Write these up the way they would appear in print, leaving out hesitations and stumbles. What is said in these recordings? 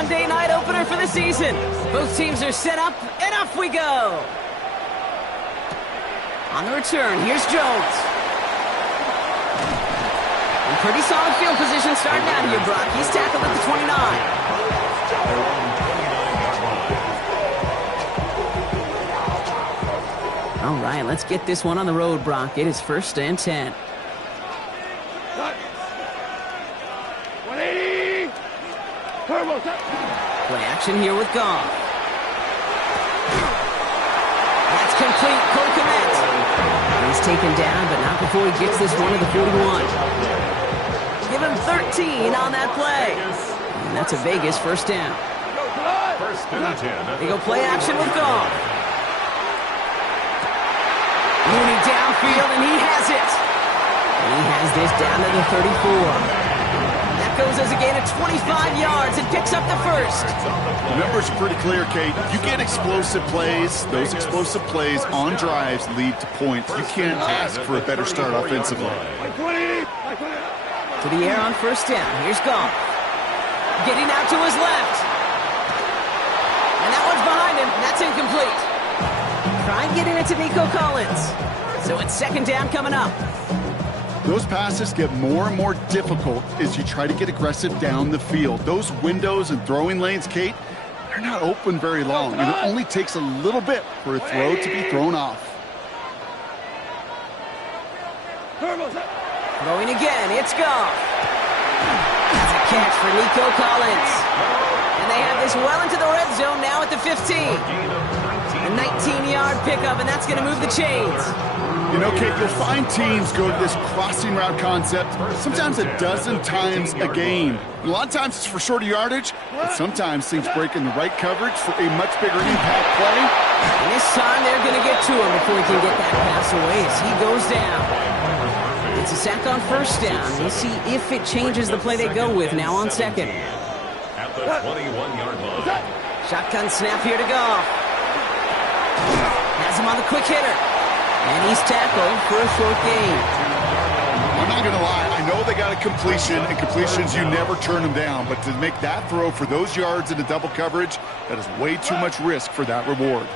Monday night opener for the season. Both teams are set up, and off we go. On the return, here's Jones. In pretty solid field position starting out here, Brock. He's tackled at the 29. All right, let's get this one on the road, Brock. It is 1st and 10. Play action here with Goff. That's complete. Cole Kmet. He's taken down, but not before he gets this one to the 41. Give him 13 on that play. And that's a Vegas 1st down. 1st and 10. They go play action with Goff. Mooney downfield, and he has it. He has this down to the 34. That goes as a gain of 25 yards and picks up the 1st. The numbers are pretty clear, Kate. You get explosive plays. Those explosive plays on drives lead to points. You can't ask for a better start offensively. To the air on 1st down. Here's Goff. Getting out to his left. And that one's behind him. That's incomplete. Try getting it to Nico Collins. So it's 2nd down coming up. Those passes get more and more difficult as you try to get aggressive down the field. Those windows and throwing lanes, Kate, they're not open very long. And it only takes a little bit for a throw to be thrown off. Throwing again, it's Goff. That's a catch for Nico Collins. And they have this well into the red zone now at the 15. A 19-yard pickup, and that's going to move the chains. You know, Kate, you'll find teams go to this crossing route concept sometimes a dozen times a game. A lot of times it's for shorter yardage, but sometimes things break in the right coverage for a much bigger impact play. And this time they're going to get to him before he can get that pass away as he goes down. It's a sack on 1st down. We'll see if it changes the play they go with now on 2nd. At the 21-yard line. Shotgun snap here to Goff. Has him on the quick hitter. And he's tackled for a short gain. I'm not going to lie. I know they got a completion, and completions, you never turn them down. But to make that throw for those yards into double coverage, that is way too much risk for that reward.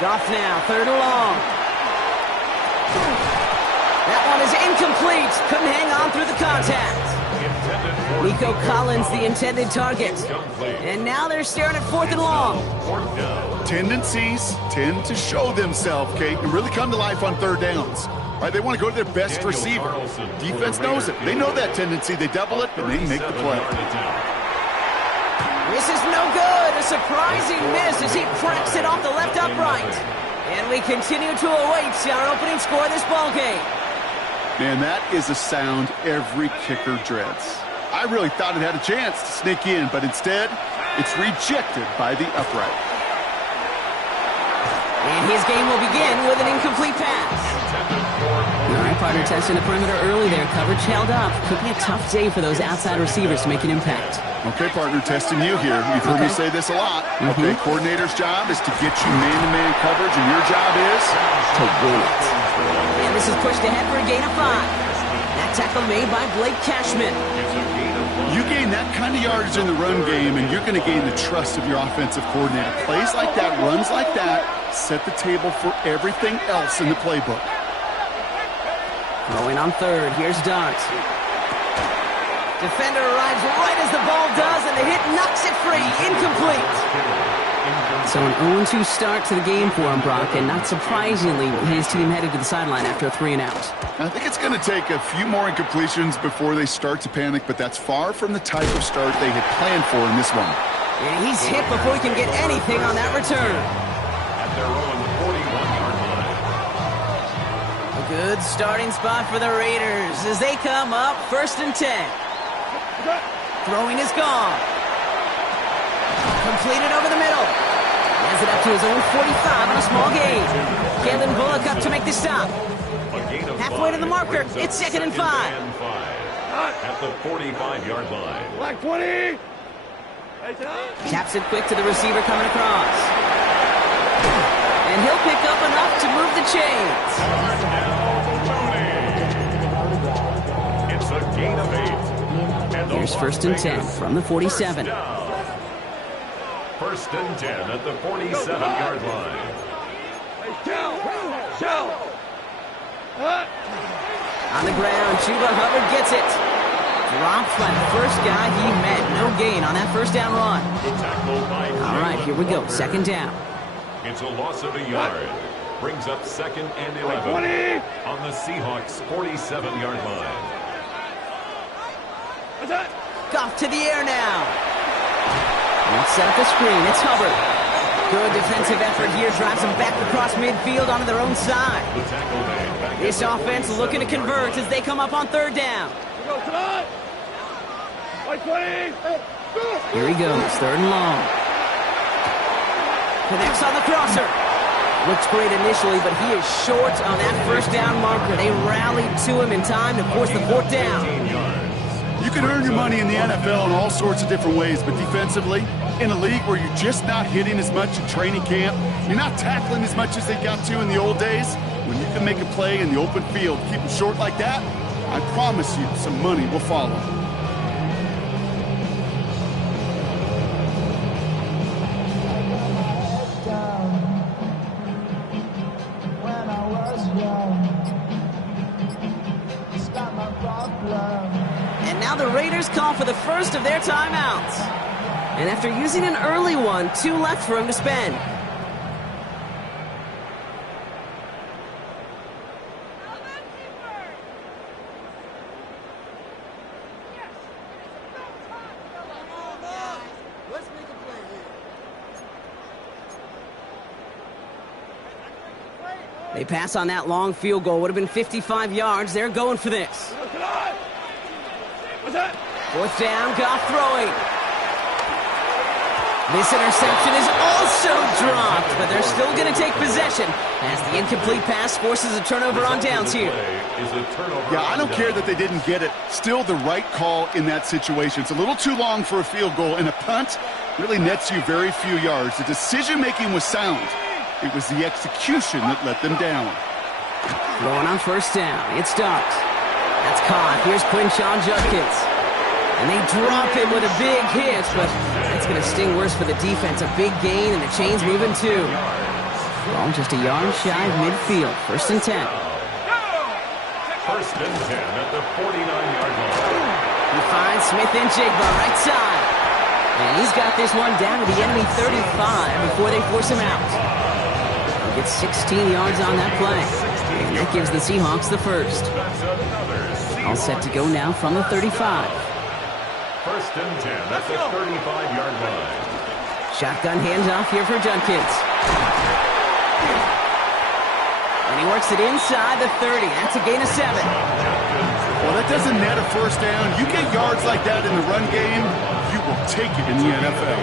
Goff now, 3rd and long. That one is incomplete. Couldn't hang on through the contact. Nico Collins, the intended target. And now they're staring at 4th and long. Tendencies tend to show themselves, Kate, and really come to life on 3rd downs. Right? They want to go to their best receiver. Defense knows it. They know that tendency. They double it, and they make the play. This is no good. A surprising miss as he cracks it off the left upright. And we continue to await our opening score of this ballgame. Man, that is a sound every kicker dreads. I really thought it had a chance to sneak in, but instead, it's rejected by the upright. And his game will begin with an incomplete pass. All right, partner, testing the perimeter early there. Coverage held up. Could be a tough day for those outside receivers to make an impact. Okay, partner, testing you here. You've heard me say this a lot. Okay, coordinator's job is to get you man-to-man coverage, and your job is to win it. And this is pushed ahead for a gain of 5. That tackle made by Blake Cashman. You gain that kind of yardage in the run game, and you're going to gain the trust of your offensive coordinator. Plays like that, runs like that, set the table for everything else in the playbook. Throwing on 3rd. Here's Dart. Defender arrives right as the ball does, and the hit knocks it free. Incomplete. So an 0-2 start to the game for him, Brock, and not surprisingly, his team headed to the sideline after a 3-and-out. I think it's going to take a few more incompletions before they start to panic, but that's far from the type of start they had planned for in this one. And he's hit before he can get anything on that return. At their own 41-yard line. A good starting spot for the Raiders as they come up 1st and 10. Throwing is gone. Completed over the middle. Has it up to his own 45 on a small gain. Kalen Bullock up to make the stop. Halfway to the marker. It's 2nd and 5. At the 45-yard line. Black 20. Taps it quick to the receiver coming across. And he'll pick up enough to move the chains. It's a gain of 8. Here's 1st and 10 from the 47. First and 10 at the 47-yard line. On the ground, Chuba Hubbard gets it. Dropped by the first guy he met. No gain on that first down run. All right, here we go. Second down. It's a loss of a yard. Brings up second and 11 on the Seahawks' 47-yard line. Goff to the air now. Let's set up the screen. It's Hubbard. Good defensive effort here. Drives them back across midfield onto their own side. This offense looking to convert as they come up on third down. Here he goes. Third and long. Connects on the crosser. Looks great initially, but he is short on that first down marker. They rallied to him in time to force the fourth down. You can earn your money in the NFL in all sorts of different ways, but defensively, in a league where you're just not hitting as much in training camp, you're not tackling as much as they got to in the old days, when you can make a play in the open field, keep it short like that, I promise you some money will follow. And now the Raiders call for the first of their timeouts. And after using an early one, 2 left for him to spend. They pass on that long field goal. Would have been 55 yards. They're going for this. Fourth down, Goff throwing. This interception is also dropped, but they're still going to take possession as the incomplete pass forces a turnover on downs here. Yeah, I don't care that they didn't get it. Still the right call in that situation. It's a little too long for a field goal, and a punt really nets you very few yards. The decision-making was sound. It was the execution that let them down. Throwing on first down. It's ducked. That's caught. Here's Quinshawn Judkins. And they drop him with a big hit, but that's going to sting worse for the defense. A big gain, and the chain's moving too. Ball just a yard shy of midfield. First and 10. First and 10 at the 49-yard line. He finds Smith and Jigba right side. And he's got this one down to the enemy 35 before they force him out. He gets 16 yards on that play. And that gives the Seahawks the first. All set to go now from the 35. First and 10 at the 35-yard line. Shotgun handoff here for Judkins. And he works it inside the 30. That's a gain of 7. Well, that doesn't net a first down. You get yards like that in the run game, you will take it in the NFL.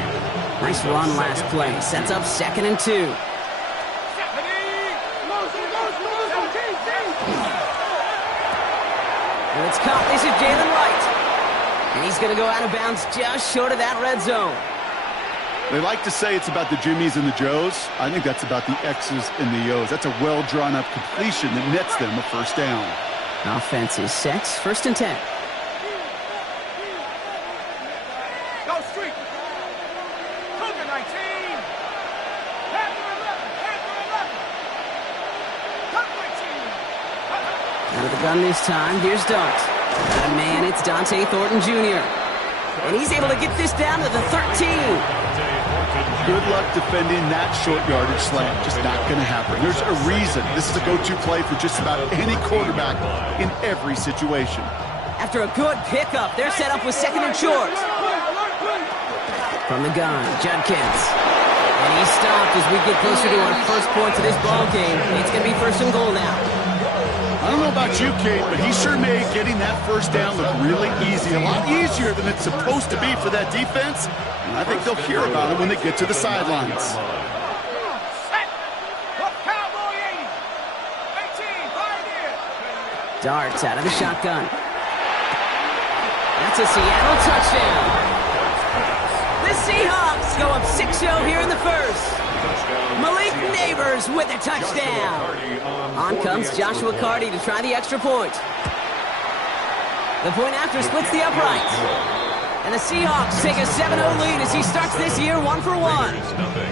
Nice run last play. Sets up second and 2. And it's caught. This is Jalen Wright. And he's going to go out of bounds just short of that red zone. They like to say it's about the Jimmies and the Joes. I think that's about the X's and the O's. That's a well-drawn-up completion that nets them a first down. Offense is set. First and 10. Go street. Cougar 19. Panther 11. Panther 11. Cougar 19. Out of the gun this time. Here's Dart. Got a man. It's Dante Thornton Jr. And he's able to get this down to the 13. Good luck defending that short yardage slant. Just not going to happen. There's a reason. This is a go-to play for just about any quarterback in every situation. After a good pickup, they're set up with second and short. From the gun, Judkins. And he's stopped as we get closer to our first points of this ball game. It's going to be first and goal now. I don't know about you, Kate, but he sure made getting that first down look really easy. A lot easier than it's supposed to be for that defense. And I think they'll hear about it when they get to the sidelines. Darts out of the shotgun. That's a Seattle touchdown. The Seahawks go up 6-0 here in the first. Malik Neighbors with a touchdown. On comes Joshua Carty to try the extra point. The point after splits the upright. And the Seahawks take a 7-0 lead as he starts this year 1 for 1. Raiders nothing.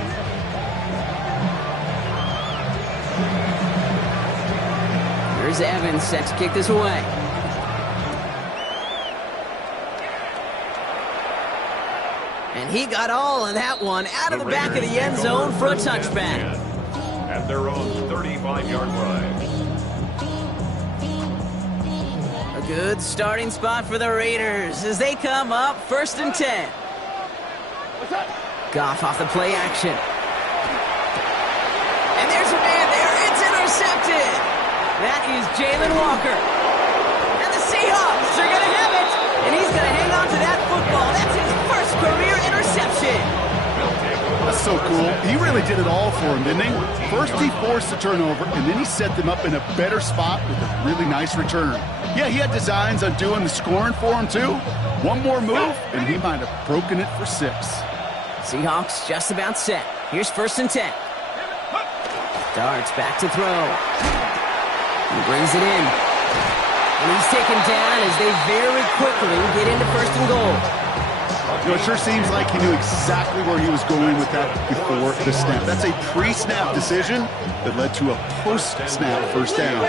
Here's Evans set to kick this away. And he got all of that one out of the back of the end zone for a touchback. At their own 35-yard line. A good starting spot for the Raiders as they come up 1st and 10. Goff off the play action. And there's a man there. It's intercepted. That is Jalen Walker. And the Seahawks are going to have it. And he's going to hang on to that football. That's his first career interception. That's so cool. He really did it all for him, didn't he? First he forced the turnover, and then he set them up in a better spot with a really nice return. Yeah, he had designs on doing the scoring for him, too. One more move, and he might have broken it for 6. Seahawks just about set. Here's 1st and 10. Darts back to throw. He brings it in. And he's taken down as they very quickly get into 1st and goal. You know, it sure seems like he knew exactly where he was going with that before the snap. That's a pre-snap decision that led to a post-snap first down.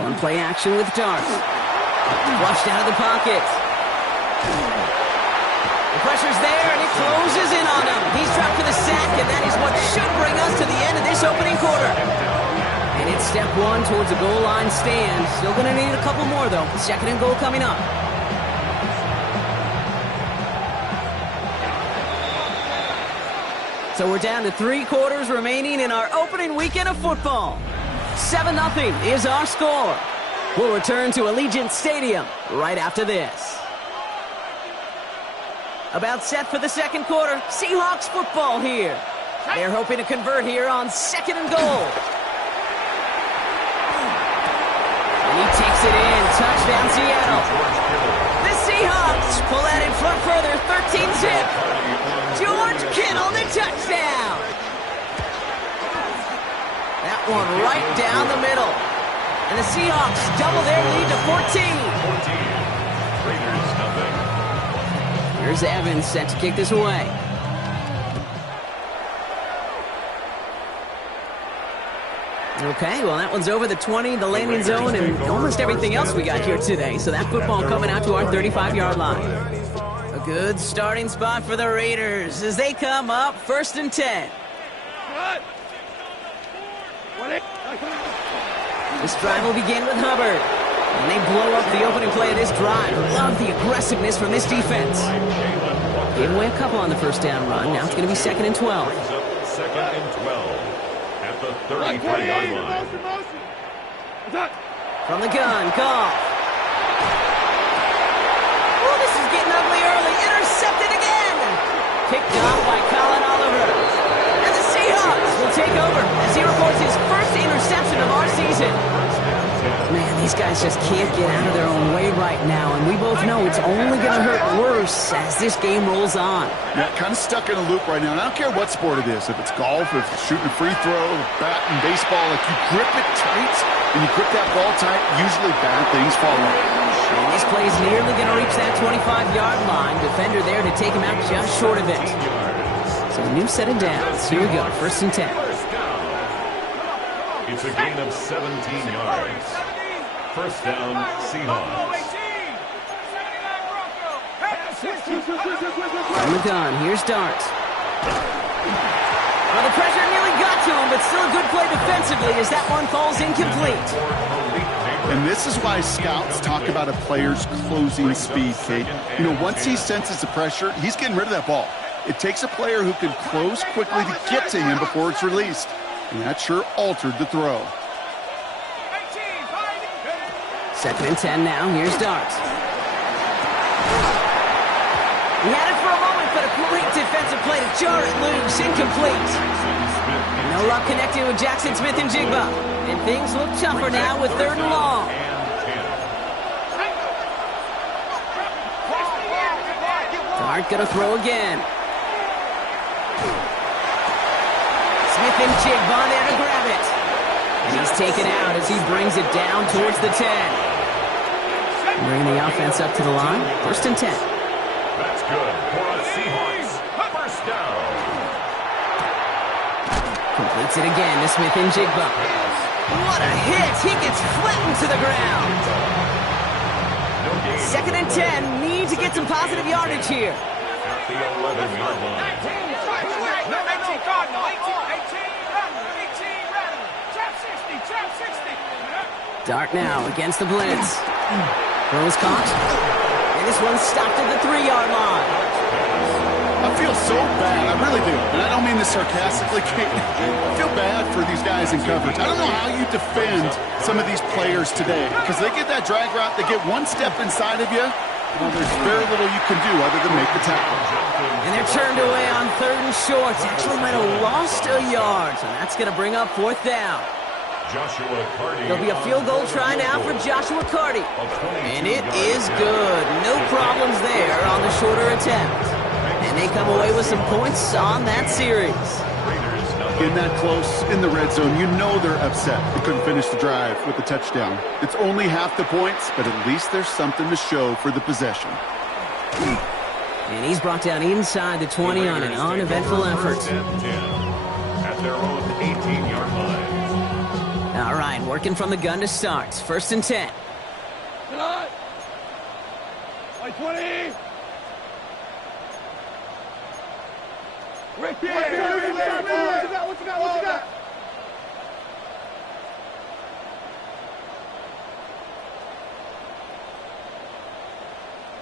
One play action with Darts. Flushed out of the pocket. The pressure's there, and it closes in on him. He's dropped for the sack, and that is what should bring us to the end of this opening quarter. And it's step 1 towards a goal line stand. Still going to need a couple more, though. 2nd and goal coming up. So we're down to 3 quarters remaining in our opening weekend of football. 7-0 is our score. We'll return to Allegiant Stadium right after this. About set for the 2nd quarter. Seahawks football here. They're hoping to convert here on 2nd and goal. And he takes it in. Touchdown, Seattle. The Seahawks pull that in front further. 13-zip. George Kittle, the touchdown. That one right down the middle. And the Seahawks double their lead to 14. 14. Raiders nothing. Here's Evans set to kick this away. Okay, well, that one's over the 20, the landing zone, and almost everything else we got here today. So that football coming out to our 35-yard line. A good starting spot for the Raiders as they come up 1st and 10. This drive will begin with Hubbard. And they blow up the opening play of this drive. Love the aggressiveness from this defense. Gave away a couple on the first down run. Now it's going to be 2nd and 12. 2nd and 12. At the 33-yard line. From the gun, Goff. Oh, this is getting ugly early. Intercepted again. Picked off by Colin Oliver. And the Seahawks will take over as he records his first interception of our season. Man, these guys just can't get out of their own way right now, and we both know it's only going to hurt worse as this game rolls on. Yeah, kind of stuck in a loop right now. And I don't care what sport it is. If it's golf, if it's shooting a free throw, bat and baseball, like you grip it tight and you grip that ball tight, usually bad things follow. This play is nearly going to reach that 25-yard line. Defender there to take him out just short of it. So a new set of downs. Here we go, 1st and 10. It's a gain of 17 yards. First down, Seahawks. From the gun, here's Darts. Well, the pressure nearly got to him, but still a good play defensively as that one falls incomplete. And this is why scouts talk about a player's closing speed, Kate. You know, once he senses the pressure, he's getting rid of that ball. It takes a player who can close quickly to get to him before it's released. And that sure altered the throw. 2nd and 10 now. Here's Darts. He had it for a moment, but a great defensive play to jar it loose. Incomplete. No luck connecting with Jackson Smith and Jigba. And things look tougher now with 3rd and long. Dart gonna throw again. Smith and Jigba there to grab it. And he's taken out as he brings it down towards the 10. Bringing the offense up to the line. 1st and 10. That's good for a Seahawks. First down. Completes it again to Smith and Jigba. What a hit! He gets flattened to the ground. 2nd and 10. Need to get some positive yardage here. At the 11-yard line. 18 Cardinal, 18, rattle. Trap 60. Dart now against the blitz. Throw is caught. And this one's stopped at the 3-yard line. I feel so bad. I really do. And I don't mean this sarcastically. I feel bad for these guys in coverage. I don't know how you defend some of these players today because they get that drag route, they get one step inside of you. Well, there's very little you can do other than make the tackle. And they're turned away on 3rd and short. Actually might have lost a yard, so that's going to bring up 4th down. Joshua Carty. There'll be a field goal try now for Joshua Carty. And it is good. No problems there on the shorter attempt. And they come away with some points on that series. In that close, in the red zone, you know they're upset. They couldn't finish the drive with the touchdown. It's only half the points, but at least there's something to show for the possession. And he's brought down inside the 20 on an uneventful effort. At their own 18-yard line. All right, working from the gun to start. 1st and 10. Like 20. Rick, what you got?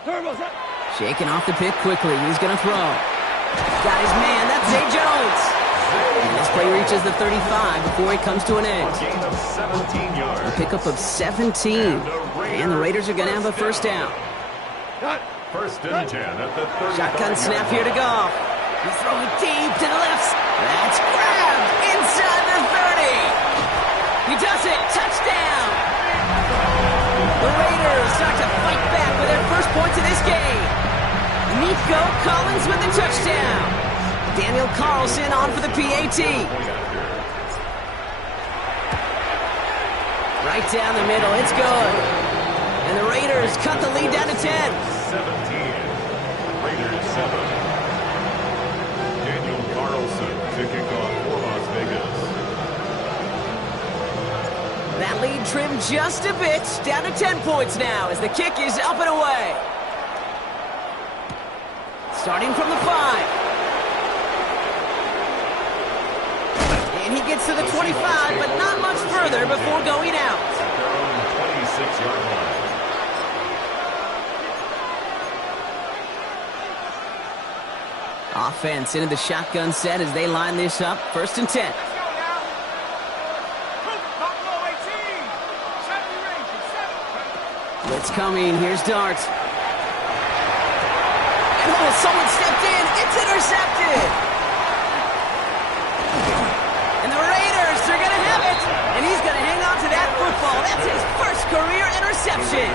Turbo's up. Shaking off the pick quickly. He's going to throw. Got his man. That's Zay Jones. And this play reaches the 35 before he comes to an end. Gain of 17 yards. A pickup of 17. And the Raiders are going to have a 1st down. 1st and 10 at the 35. Shotgun snap here to go. He's throwing deep to the left. That's grabbed inside the 30. He does it. Touchdown. The Raiders start to fight back with their first points of this game. Nico Collins with the touchdown. Daniel Carlson on for the PAT. Right down the middle. It's good. And the Raiders cut the lead down to 10. 17. Raiders 7. Daniel Carlson to kick off for Las Vegas. That lead trimmed just a bit, down to 10 points now as the kick is up and away. Starting from the 5. And he gets to the 25, but not much further before going out. At their own 26-yard line. Offense into the shotgun set as they line this up. 1st and 10. Blitz coming. Here's Dart. Oh, someone stepped in. It's intercepted. And the Raiders are going to have it. And he's going to hang on to that football. That's his first career interception.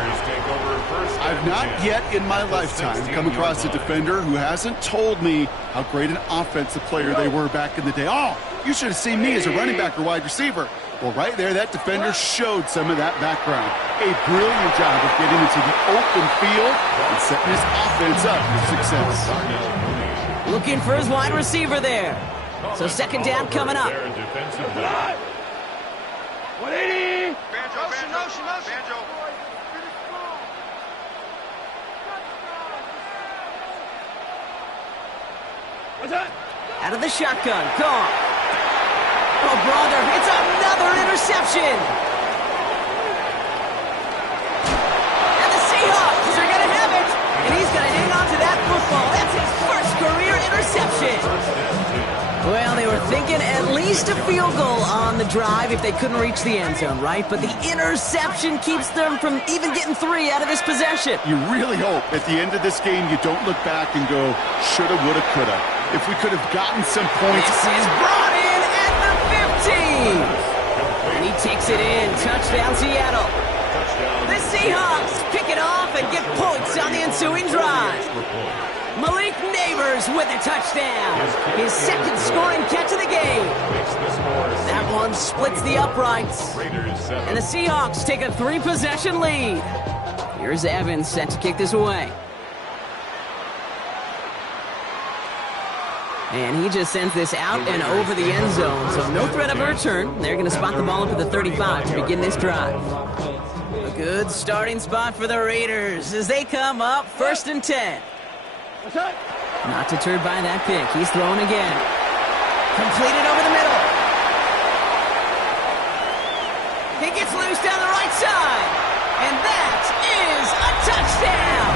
I've not yet in my lifetime come across a defender who hasn't told me how great an offensive player they were back in the day. Oh, you should have seen me as a running back or wide receiver. Well, right there, that defender showed some of that background. A brilliant job of getting into the open field and setting his offense up for success. Looking for his wide receiver there. So 2nd down coming up. 180. Banjo. What's that? Out of the shotgun. Gone. Oh, brother. It's another interception. And the Seahawks are going to have it. And he's going to hang on to that football. That's his first career interception. Well, they were thinking at least a field goal on the drive if they couldn't reach the end zone, right? But the interception keeps them from even getting 3 out of this possession. You really hope at the end of this game you don't look back and go, shoulda, woulda, coulda. If we could have gotten some points. This is brought in at the 15. And he takes it in. Touchdown, Seattle. The Seahawks pick it off and get points on the ensuing drive. Malik Neighbors with a touchdown. His 2nd scoring catch of the game. That one splits the uprights. And the Seahawks take a 3-possession lead. Here's Evans set to kick this away. And he just sends this out and over the end zone, so no threat of a return. They're going to spot the ball up at the 35 to begin this drive. A good starting spot for the Raiders as they come up 1st and 10. Not deterred by that pick. He's throwing again. Completed over the middle. He gets loose down the right side. And that is a touchdown.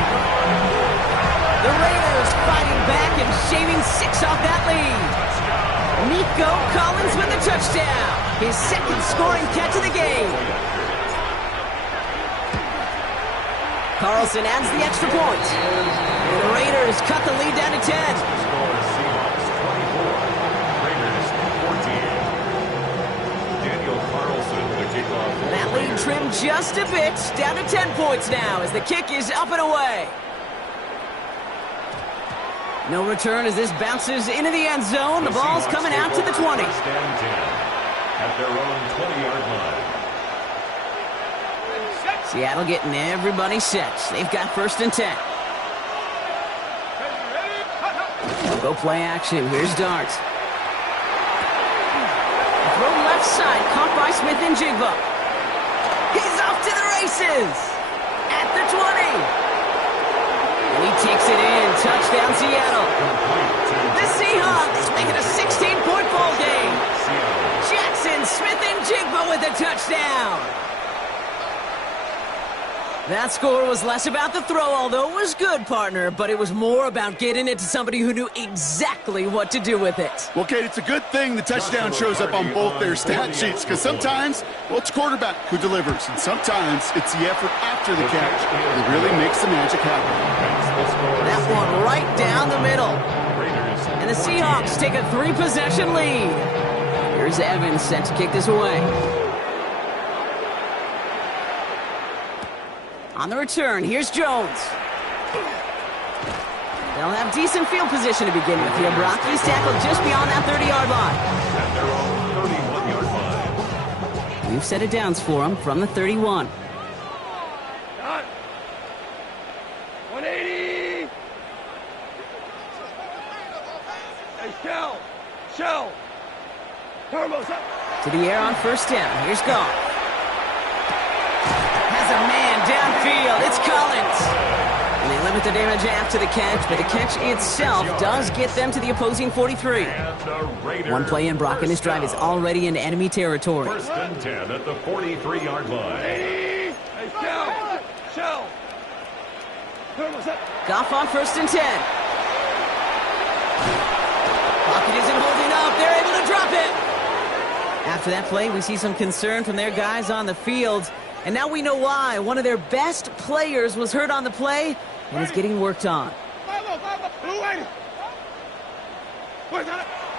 The Raiders fighting back and shaving 6 off that lead. Nico Collins with the touchdown. His second scoring catch of the game. Carlson adds the extra point. And the Raiders cut the lead down to 10. Score Seahawks 24, Raiders 14. Daniel Carlson, the kickoff. That lead trimmed just a bit, down to 10 points now as the kick is up and away. No return as this bounces into the end zone. The ball's coming out to the 20. First and 10 at their own 20-yard line. Seattle getting everybody set. They've got 1st and 10. Go play action. Here's Dart. Throw left side, caught by Smith and Jigba. He's off to the races at the 20. And he takes it in. Touchdown, Seattle. The Seahawks make it a 16-point ball game. Jackson, Smith and Jigba with a touchdown. That score was less about the throw, although it was good, partner, but it was more about getting it to somebody who knew exactly what to do with it. Well, Kate, it's a good thing the touchdown shows up on both their stat sheets, because sometimes, well, it's quarterback who delivers, and sometimes it's the effort after the catch that really makes the magic happen. That one right down the middle. And the Seahawks take a 3-possession lead. Here's Evans set to kick this away. On the return, here's Jones. They'll have decent field position to begin with here. Brocky's tackled just beyond that 30-yard line. At their own 31-yard line. We've set it downs for him from the 31. 180. Hey, Shell. Turbo's up. To the air on 1st down. Here's Goff. Has a man downfield. It's Collins. And they limit the damage after the catch, but the catch itself does get them to the opposing 43. One play in, Brock and his drive is already into enemy territory. 1st and 10 at the 43-yard line. Hey, Shell. Turbo's up. Goff on 1st and 10. Pocket isn't holding up. They're able to drop it. After that play, we see some concern from their guys on the field. And now we know why. One of their best players was hurt on the play and is getting worked on.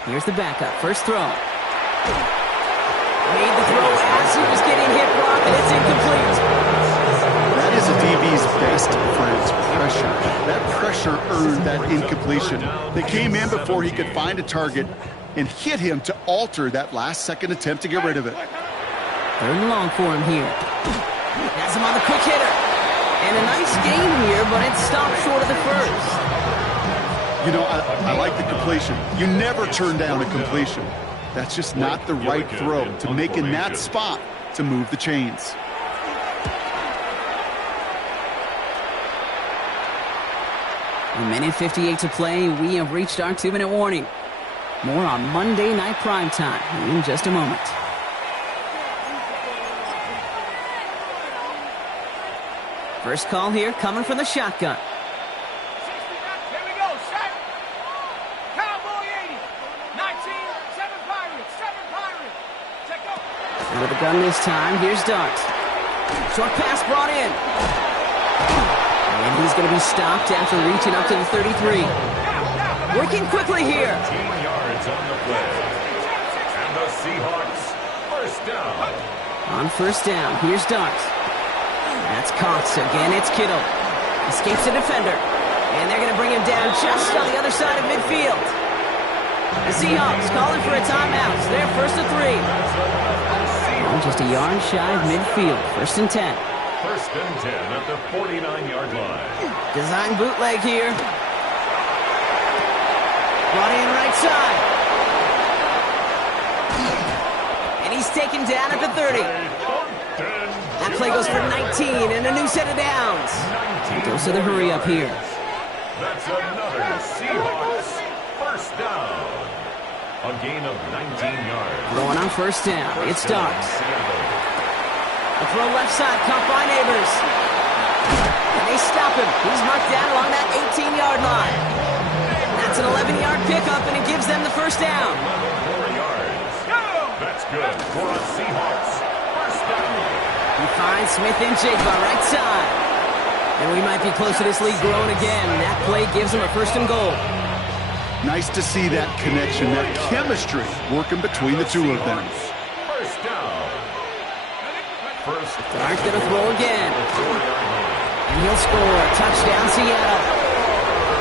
Here's the backup. First throw. Made the throw as he was getting hit, Brock, and it's incomplete. That is a DB's best friend's pressure. That pressure earned that incompletion. They came in before he could find a target and hit him to alter that last-second attempt to get rid of it. 3rd and long for him here. Has him on the quick hitter. And a nice gain here, but it stopped short of the first. You know, I like the completion. You never turn down a completion. That's just not the right throw to make in that spot to move the chains. A minute 58 to play. We have reached our 2-minute warning. More on Monday Night Primetime in just a moment. First call here coming from the shotgun. Here we go, set. Cowboy 80. 19, 7 Pirates, 7 Pirates. Check go. Out of the gun this time, here's Dart. Short pass brought in. And he's going to be stopped after reaching up to the 33. Working quickly here. 18 yards on the play. And the Seahawks, 1st down. On 1st down, here's Dart. That's Cox. Again, it's Kittle. Escapes the defender. And they're going to bring him down just on the other side of midfield. The Seahawks calling for a timeout. It's their 1st and 3. Just a yard shy of midfield. 1st and 10. First and 10 at the 49-yard line. Design bootleg here. Brought in right side. And he's taken down at the 30. That play goes for 19 and a new set of downs. He goes to the hurry up here. That's another Seahawks first down. A gain of 19 yards. Going on first down. It starts. A throw left side, caught by Neighbors. And they stop him. He's marked down along that 18-yard line. That's an 11-yard pickup, and it gives them the first down. 4 yards. That's good for a Seahawks first down. He finds Smith and Jigba right side. And we might be close to this league growing again. That play gives him a first and goal. Nice to see that connection, that chemistry working between the two of them. First down. First. Dart's going to throw again. And he'll score. Touchdown, Seattle.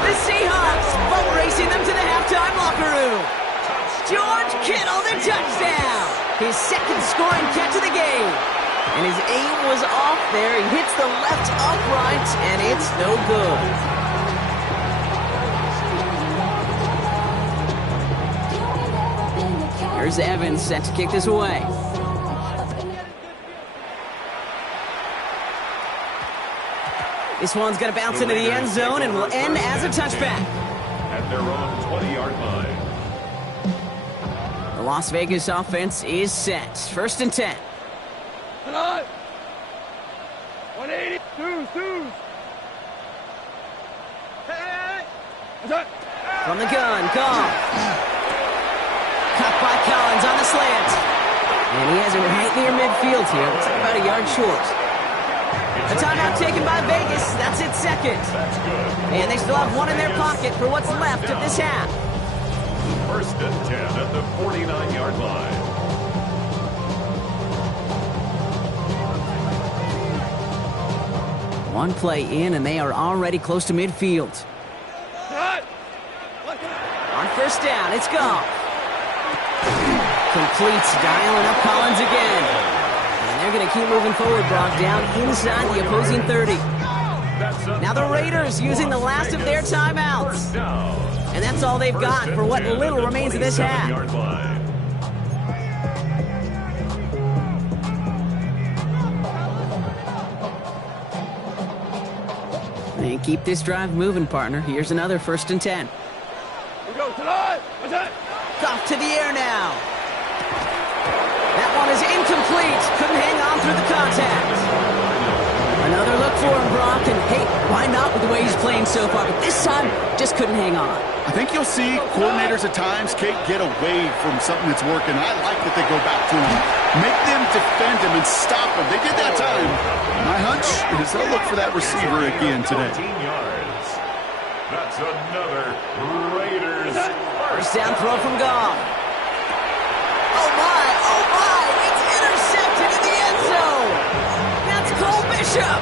The Seahawks boat racing them to the halftime locker room. George Kittle, the touchdown. His second scoring catch of the game. And his aim was off there. He hits the left upright, and it's no good. Here's Evans set to kick this away. This one's going to bounce into the end zone and will end as a touchback. At their own 20-yard line. The Las Vegas offense is set. First and 10. 180. Twos. Hey. From the gun, Goff. Cut by Collins on the slant. And he has it right near midfield here. Looks like about a yard short. A timeout taken by Vegas. That's its second. And they still have one in their pocket for what's left of this half. First and 10 at the 49-yard line. One play in, and they are already close to midfield. On first down, it's Goff. Completes, dialing up Collins again. And they're going to keep moving forward, Brock, down inside the opposing 30. Now the Raiders using the last of their timeouts. And that's all they've got for what little remains of this half. They keep this drive moving, partner. Here's another first and 10. We go tonight. Off to the air now. That one is incomplete. Couldn't hang on through the contact. Another look for him, Brock. And hey, why not with the way he's playing so far? But this time, just couldn't hang on. I think you'll see coordinators at times, Kate, get away from something that's working. I like that they go back to him. Make them defend him and stop him. They did that time. My hunch is they'll look for that receiver again today. 14 yards. That's another Raiders First down throw from Goff. Oh my, it's intercepted in the end zone. That's Cole Bishop.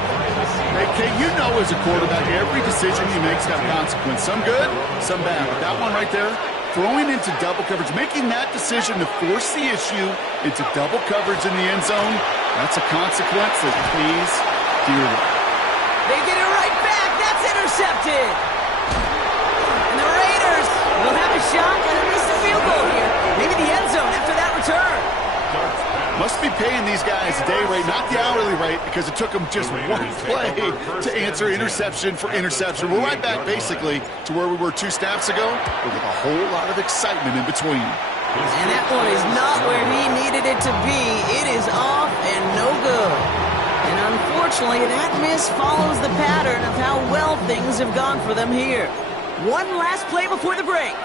Hey, Kate, you know as a quarterback, every decision he makes has consequence. Some good, some bad. But that one right there, throwing into double coverage, making that decision to force the issue into double coverage in the end zone, that's a consequence that pays dearly. They get it right back. That's intercepted. And the Raiders will have a shot at least a field goal here. Maybe the end zone after that return. Must be paying these guys day rate, not the hourly rate, because it took them just one play to answer interception for interception. We're right back, basically, to where we were 2 snaps ago, but with a whole lot of excitement in between. And that one is not where he needed it to be. It is off and no good. And unfortunately, that miss follows the pattern of how well things have gone for them here. One last play before the break.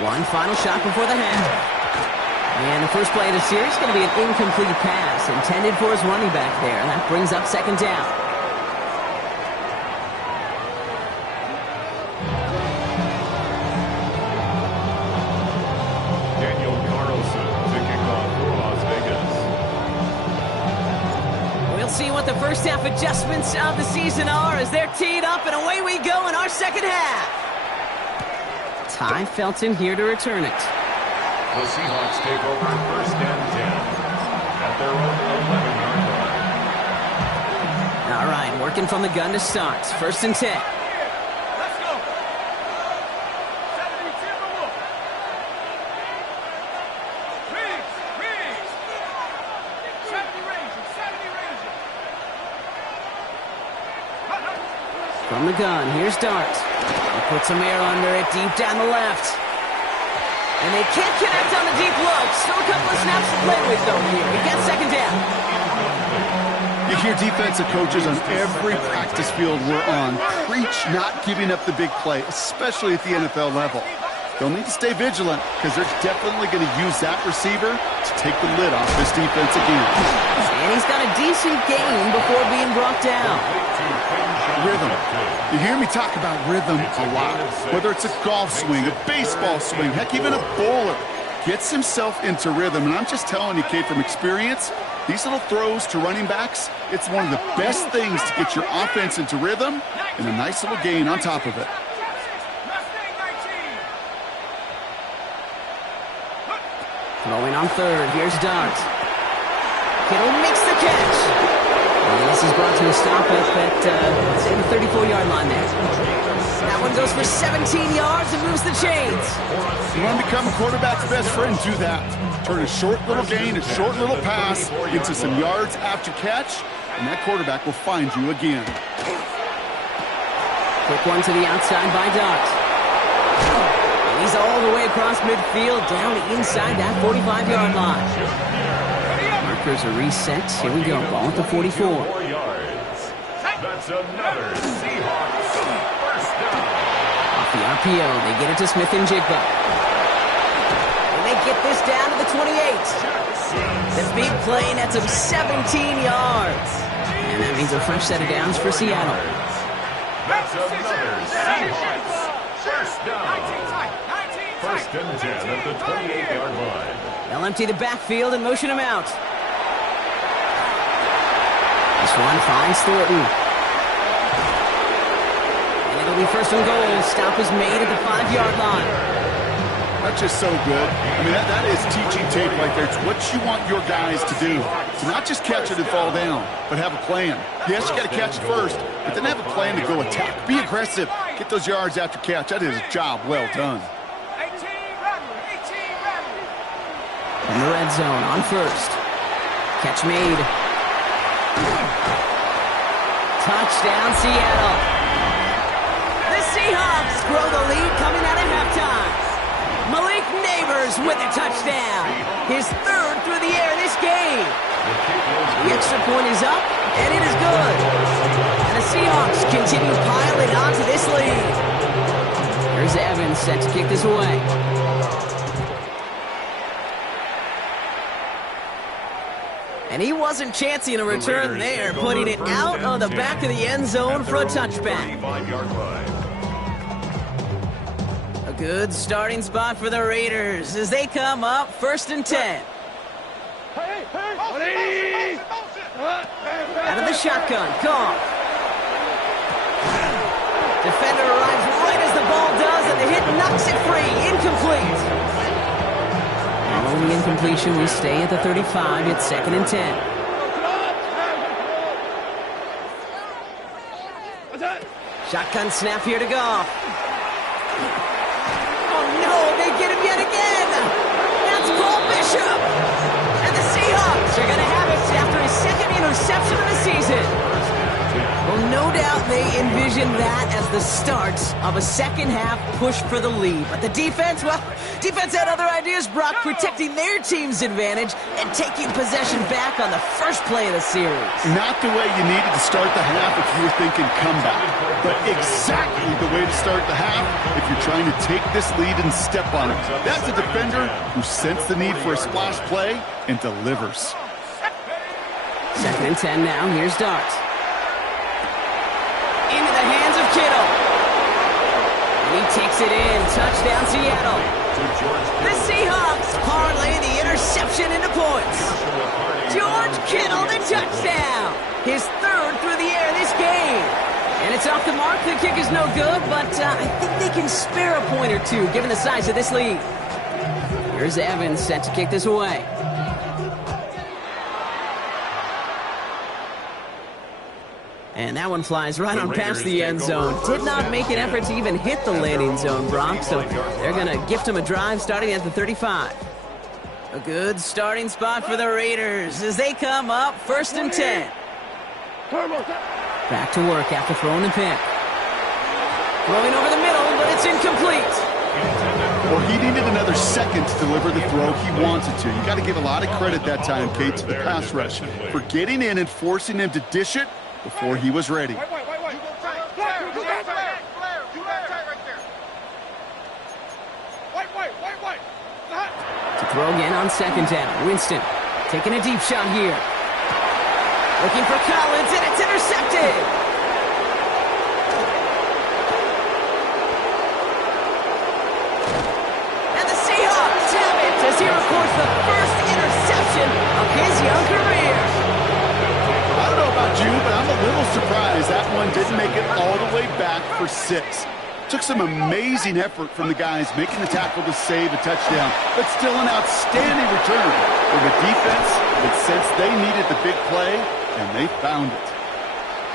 One final shot before the half. And the first play of the series is going to be an incomplete pass intended for his running back there. That brings up second down. Daniel Carlson to kick off for Las Vegas. We'll see what the first half adjustments of the season are as they're teed up, and away we go in our second half. Ty Felton here to return it. The Seahawks take over 1st and 10 at their own 11-yard line. All right, working from the gun to start. 1st and 10. Let's go. 70 Timberwolves. Riggs. 70 Rangers. 70 Rangers. From the gun, here's Dart. He puts some air under it, deep down the left. And they can't connect on the deep look. Still a couple of snaps to play with, though, here. He gets 2nd down. You hear defensive coaches on every practice field we're on preach not giving up the big play, especially at the NFL level. They'll need to stay vigilant because they're definitely going to use that receiver to take the lid off this defense again. And he's got a decent game before being brought down. Rhythm. You hear me talk about rhythm a lot. Whether it's a golf swing, a baseball swing, heck, even a bowler gets himself into rhythm. And I'm just telling you, Kate, from experience, these little throws to running backs, it's one of the best things to get your offense into rhythm and a nice little gain on top of it. Throwing on 3rd, here's Dart. Kittle makes the catch. And this is brought to a stop up at the 34-yard line there. That one goes for 17 yards and moves the chains. You want to become a quarterback's best friend, do that. Turn a short little gain, a short little pass into some yards after catch, and that quarterback will find you again. Quick one to the outside by Dart. And he's all the way across midfield, down inside that 45-yard line. Markers are reset. Here we go. Ball at the 44. 4 yards. That's another Seahawks 1st down. Off the RPO, they get it to Smith and Jigba. And they get this down to the 28. The big play nets him 17 yards. And that means a fresh set of downs for Seattle. That's another Seahawks 1st down. 1st and 10 at the 28-yard line. They'll empty the backfield and motion him out. This one finds Thornton. And it'll be 1st and goal. Stop is made at the 5-yard line. That's just so good. I mean, that is teaching tape right there. It's what you want your guys to do. To not just catch it and fall down, but have a plan. Yes, you got to catch it first, but then have a plan to go attack. Be aggressive. Get those yards after catch. That is a job well done. From the red zone on 1st. Catch made. Touchdown, Seattle. The Seahawks grow the lead coming out of halftime. Malik Neighbors with a touchdown. His 3rd through the air this game. The extra point is up, and it is good. And the Seahawks continue piling onto this lead. Here's Evans set to kick this away. And he wasn't chancing a return there, putting it out on the back of the end zone for a touchback. A good starting spot for the Raiders as they come up 1st and 10. Out of the shotgun, Goff. Defender arrives right as the ball does, and the hit knocks it free. Incomplete. Following the incompletion, we stay at the 35. It's 2nd and 10. Shotgun snap here to Goff. Oh no, they get him yet again. That's Paul Bishop. And the Seahawks are going to have it after his 2nd interception of the season. Well, no doubt they envisioned that as the start of a second-half push for the lead. But the defense, well, defense had other ideas, Brock, protecting their team's advantage and taking possession back on the first play of the series. Not the way you needed to start the half if you were thinking comeback, but exactly the way to start the half if you're trying to take this lead and step on it. That's a defender who sensed the need for a splash play and delivers. 2nd and 10 now. Here's Dart. Into the hands of Kittle. And he takes it in. Touchdown, Seattle. The Seahawks parlay the interception into points. George Kittle, the touchdown. His 3rd through the air this game. And it's off the mark. The kick is no good, but I think they can spare a point or two given the size of this lead. Here's Evans set to kick this away. And that one flies right on past the end zone. Did not make an effort to even hit the landing zone, Brock. So they're going to gift him a drive starting at the 35. A good starting spot for the Raiders as they come up 1st and 10. Back to work after throwing the pick. Throwing over the middle, but it's incomplete. Well, he needed another second to deliver the throw he wanted to. You got to give a lot of credit that time, Kate, to the pass rush for getting in and forcing him to dish it before he was ready. Wait. To throw again on 2nd down. Winston taking a deep shot here. Looking for Collins, and it's intercepted. And the Seahawks have it as he records the first interception of his young career. I don't know about you, but I'm a little surprised that one didn't make it all the way back for 6. Took some amazing effort from the guys making the tackle to save a touchdown, but still an outstanding return from the defense that sensed they needed the big play, and they found it.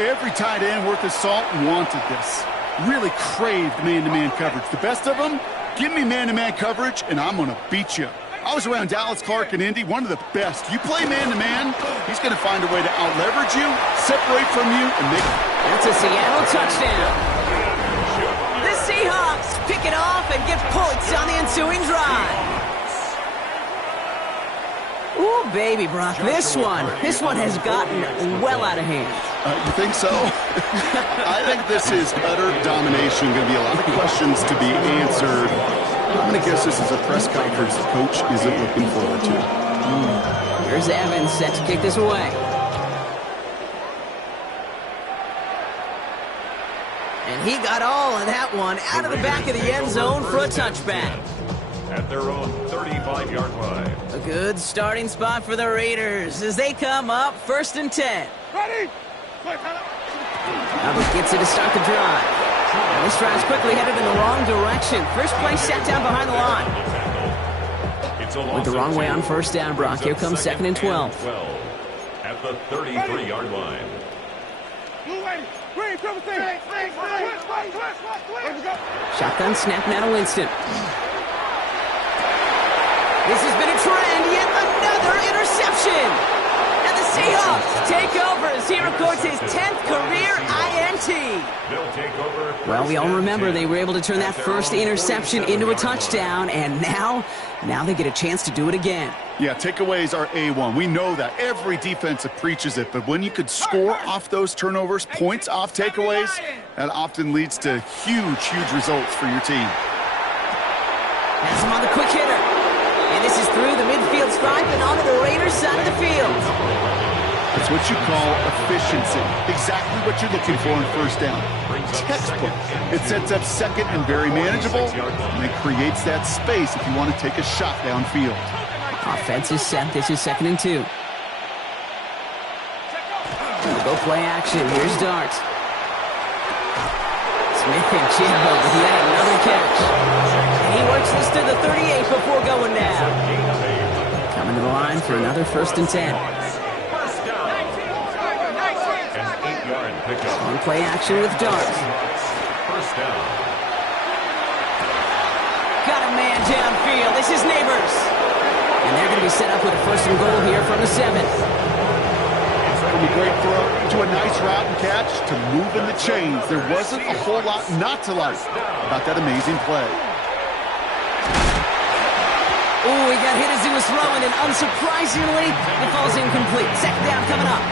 Every tight end worth his salt wanted this. Really craved man-to-man coverage. The best of them, give me man-to-man coverage, and I'm going to beat you. I was around Dallas Clark and Indy, one of the best. You play man-to-man, he's going to find a way to out-leverage you, separate from you, and make it. That's a Seattle touchdown. The Seahawks pick it off and get points on the ensuing drive. Ooh, baby, Brock, this one has gotten well out of hand. You think so? I think this is utter domination. Going to be a lot of questions to be answered. I'm going to guess this is a press conference the coach isn't looking forward to. Here's Evans set to kick this away. And he got all of that one out of the back of the end zone for a touchback. At their own 35-yard line. A good starting spot for the Raiders as they come up 1st and 10. Ready? Hubbard gets it to start the drive. And this drive's quickly headed in the wrong direction. First play set down behind the line. Went the wrong way on 1st down, Brock. Here comes 2nd and 12. At the 33-yard line. Shotgun snap now to Winston. This has been a trend, yet another interception. And the Seahawks take over as he records his 10th career INT. Well, we all remember they were able to turn that first interception into a touchdown, and now they get a chance to do it again. Yeah, takeaways are A1. We know that. Every defensive preaches it, but when you could score off those turnovers, points off takeaways, that often leads to huge results for your team. Has him on the quick hitter. And this is through the midfield stripe and onto the Raiders side of the field. It's what you call efficiency. Exactly what you're looking for in 1st down. Textbook. It sets up 2nd and very manageable, and it creates that space if you want to take a shot downfield. Offense is set. This is 2nd and 2. Go play action. Here's Dart. Smith and Jimbo with yet another catch. And he works this to the 38 before going down. Coming to the line for another 1st and 10. On play action with Dart. 1st down. Got a man downfield. This is Neighbors. And they're going to be set up with a 1st and goal here from the 7. From a great throw to a nice route and catch to moving the chains. There wasn't a whole lot not to like about that amazing play. Oh, he got hit as he was throwing, and unsurprisingly, it falls incomplete. 2nd down coming up.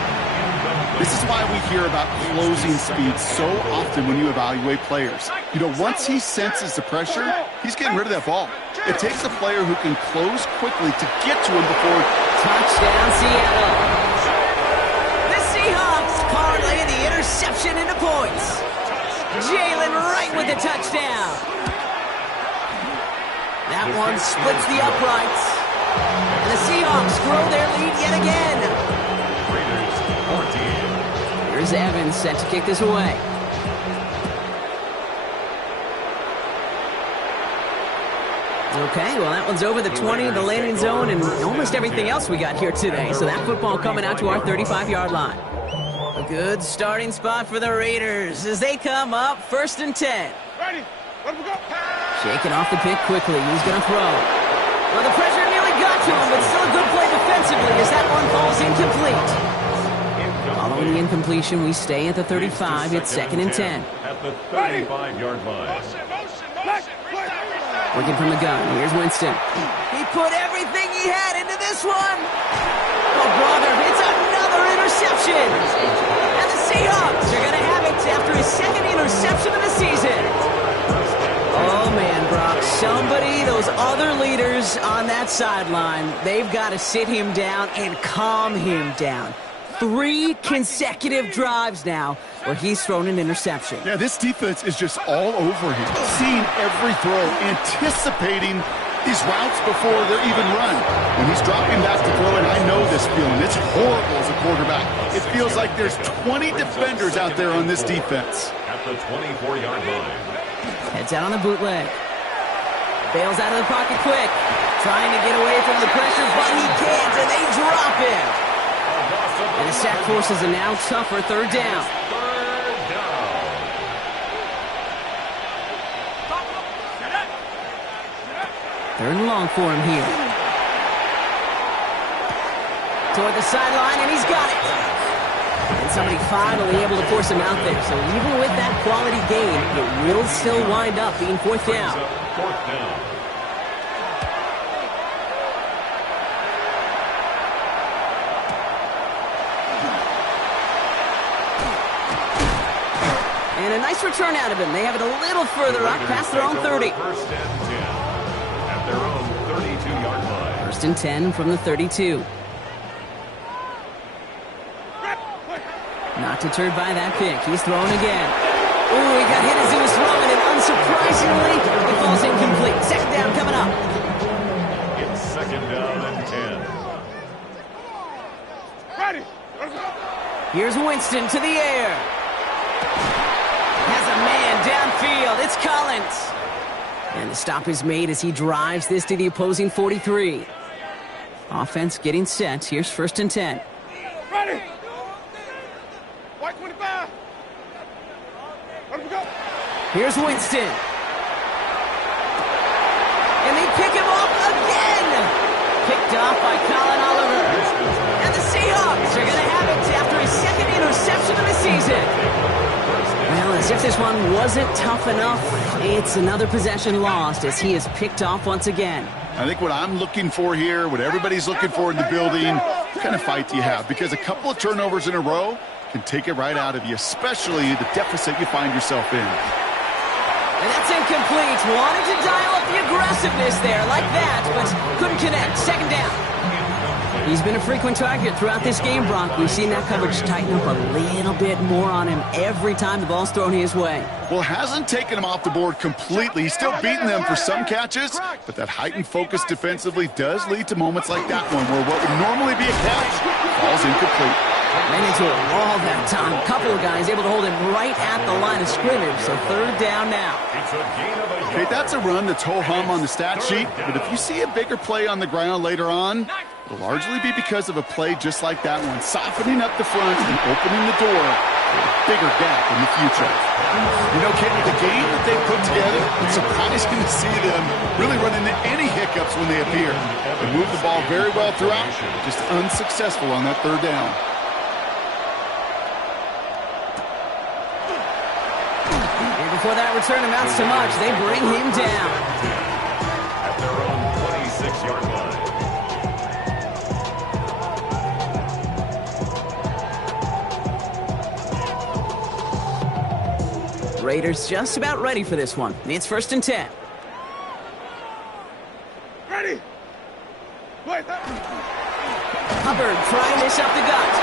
This is why we hear about closing speed so often when you evaluate players. You know, once he senses the pressure, he's getting rid of that ball. It takes a player who can close quickly to get to him before. Touchdown, Seattle. Seahawks parlay the interception into points. Jalen Wright with the touchdown. That one splits the uprights. And the Seahawks grow their lead yet again. Here's Evans set to kick this away. Okay, well, that one's over the 20, the landing zone, and almost everything else we got here today. So that football coming out to our 35-yard line. A good starting spot for the Raiders as they come up 1st and 10. Ready. Let him go. Shaking off the pick quickly. He's going to throw. Well, the pressure nearly got to him, but still a good play defensively as that one falls incomplete. Following the incompletion, we stay at the 35. It's 2nd and 10. At the 35-yard line. Working from the gun. Here's Winston. He put everything he had into this one. Oh, brother, it's another interception. And the Seahawks are going to have it after his 2nd interception of the season. Oh, man, Brock, somebody, those other leaders on that sideline, they've got to sit him down and calm him down. 3 consecutive drives now where he's thrown an interception. Yeah, this defense is just all over him, seeing every throw, anticipating these routes before they're even run. When he's dropping back to throw, and I know this feeling, it's horrible as a quarterback. It feels like there's 20 defenders out there on this defense. At the 24-yard line. Heads out on the bootleg. Bails out of the pocket quick. Trying to get away from the pressure, but he can't, and they drop him. And the sack forces a now tougher 3rd down. 3rd and long for him here. Toward the sideline, and he's got it. And somebody finally able to force him out there. So even with that quality gain, it will still wind up being 4th down. 4th down. And a nice return out of him. They have it a little further up, past their own 30. 1st and 10 at their own 32-yard line. 1st and 10 from the 32. Not deterred by that pick. He's throwing again. Ooh, he got hit as he was throwing, and unsurprisingly, it falls incomplete. 2nd down coming up. It's 2nd down and 10. Ready. Here's Winston to the air. Has a man downfield. It's Collins. And the stop is made as he drives this to the opposing 43. Offense getting set. Here's 1st and 10. Ready. White 25. Let him go. Here's Winston. And they pick him off again. Picked off by Colin Oliver. And the Seahawks are going to have it after his 2nd interception of the season. Well, as if this one wasn't tough enough, it's another possession lost as he is picked off once again. I think what I'm looking for here, what everybody's looking for in the building, what kind of fight do you have? Because a couple of turnovers in a row can take it right out of you, especially the deficit you find yourself in. And that's incomplete. Wanted to dial up the aggressiveness there like that, but couldn't connect. 2nd down. He's been a frequent target throughout this game, Brock. We've seen that coverage tighten up a little bit more on him every time the ball's thrown his way. Well, hasn't taken him off the board completely. He's still beating them for some catches, but that heightened focus defensively does lead to moments like that one where what would normally be a catch falls incomplete. Ran into a wall that time. A couple of guys able to hold him right at the line of scrimmage, so 3rd down now. It's a gain of a yard. Okay, that's a run that's ho-hum on the stat sheet, but if you see a bigger play on the ground later on, it'll largely be because of a play just like that one, softening up the front and opening the door for a bigger gap in the future. You know, Kenny, the game that they put together, it's surprising to see them really run into any hiccups when they appear. They move the ball very well throughout, just unsuccessful on that 3rd down. And before that return amounts to much, they bring him down. At their own 26-yard line. Raiders just about ready for this one. It's 1st and 10. Ready. Wait. Hubbard trying this up the gut.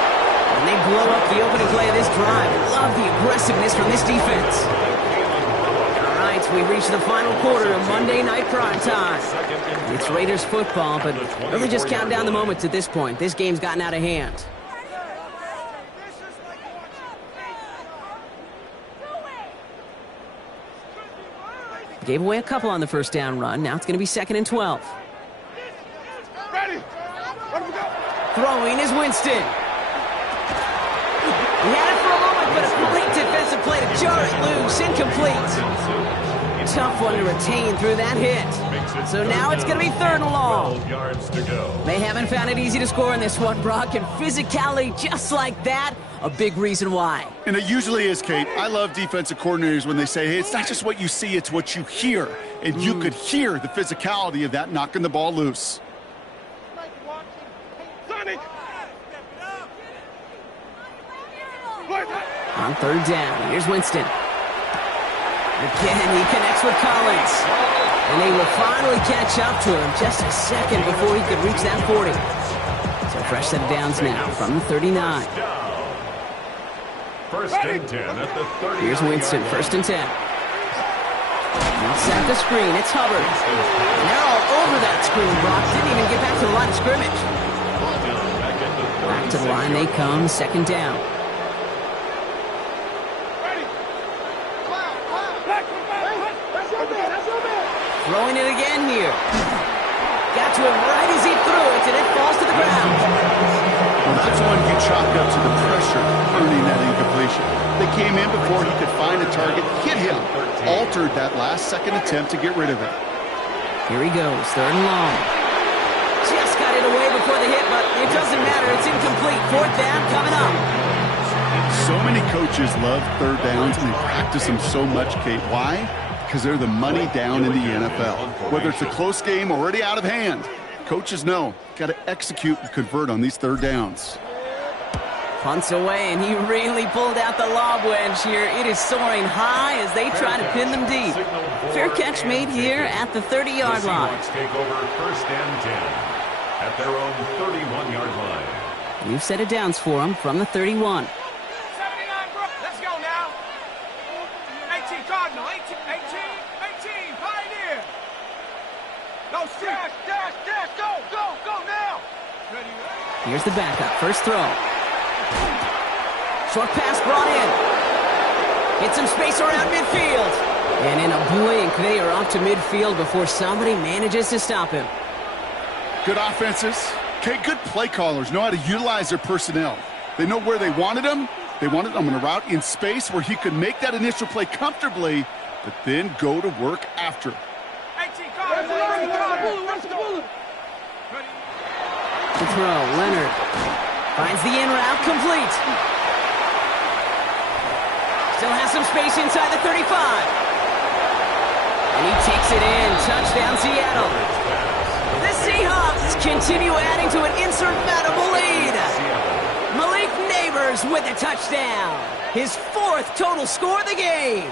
And they blow up the opening play of this drive. Love the aggressiveness from this defense. All right, we reach the final quarter of Monday Night Prime Time. It's Raiders football, but really just counting down the moments at this point. This game's gotten out of hand. gave away a couple on the first down run. Now it's going to be 2nd and 12. Ready. Let him go. Throwing is Winston. He had it for a moment, but a great defensive play to jar it loose. Incomplete. Tough one to retain through that hit. So now it's going to be 3rd and long. 12 yards to go. They haven't found it easy to score in this one, Brock, and physicality just like that, a big reason why. And it usually is, Kate. I love defensive coordinators when they say, hey, it's not just what you see, it's what you hear. And you could hear the physicality of that knocking the ball loose. On 3rd down, here's Winston. Again, he connects with Collins. And they will finally catch up to him just a second before he could reach that 40. So fresh set of downs now from the 39. 1st and 10 at the 30. Here's Winston, 1st and 10. Outside the screen, it's Hubbard. Now all over that screen, Brock didn't even get back to the line of scrimmage. Back to the line they come, 2nd down. Throwing it again here. Got to him right as he threw it, and it falls to the ground. Well, that's one you chalk up to the pressure earning that incompletion. They came in before he could find a target, hit him, altered that last-second attempt to get rid of it. Here he goes, 3rd and long. Just got it away before the hit, but it doesn't matter. It's incomplete. 4th down coming up. So many coaches love 3rd downs, and they practice them so much, Kate. Why? Because they're the money down in the NFL. Whether it's a close game already out of hand, coaches know, got to execute and convert on these 3rd downs. Punts away, and he really pulled out the lob wedge here. It is soaring high as they try to pin them deep. Fair catch made here at the 30-yard line. The Seahawks take over 1st and 10 at their own 31-yard line. New set of downs for them from the 31. 79, Brook. Let's go now. 18, Cardinal. 18, Pioneer. Go, dash, go now. Ready. Here's the backup. First throw. Short pass brought in. Hit some space around midfield. And in a blink, they are off to midfield before somebody manages to stop him. Good offenses. Okay, good play callers know how to utilize their personnel. They know where they wanted him. They wanted him on a route in space where he could make that initial play comfortably, but then go to work after. 18, Cardinal. Let's go. The throw, Leonard. Finds the in route, complete. Still has some space inside the 35. And he takes it in. Touchdown, Seattle. The Seahawks continue adding to an insurmountable lead. Malik Neighbors with a touchdown. His 4th total score of the game.